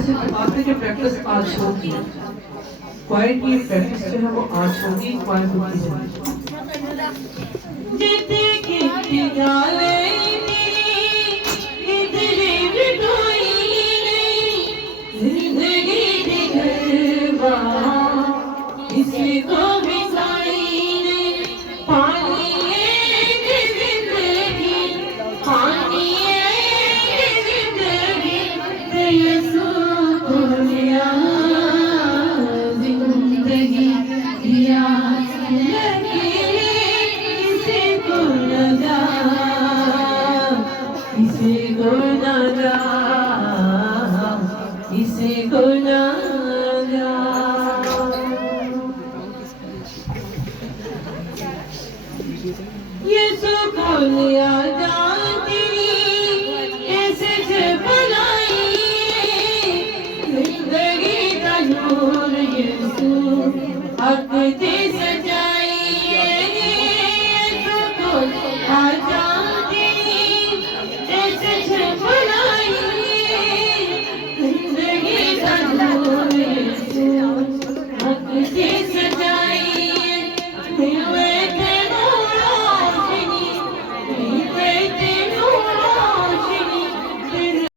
ऐसे दिखाते कि प्रैक्टिस आज होगी, क्वाइट की प्रैक्टिस जो है वो आज होगी, क्वाइट होगी जिंदगी। जिते की गाले इधरे बिठाई जिंदगी दिखवा किसी को भी साई ने पानी है जिंदगी, पानी है जिंदगी तेरे सुकूनिया जिंदगी दिया लगे किसी को लगा, किसी को लगा, किसी को लगा। ये सुकून यादा तेरी ऐसे छपलाई जिंदगी का नूर यीशु हक दे सजाई। ये सुकून यादा तेरी ऐसे छपलाई जिंदगी का नूर यीशु हक दे सजाई।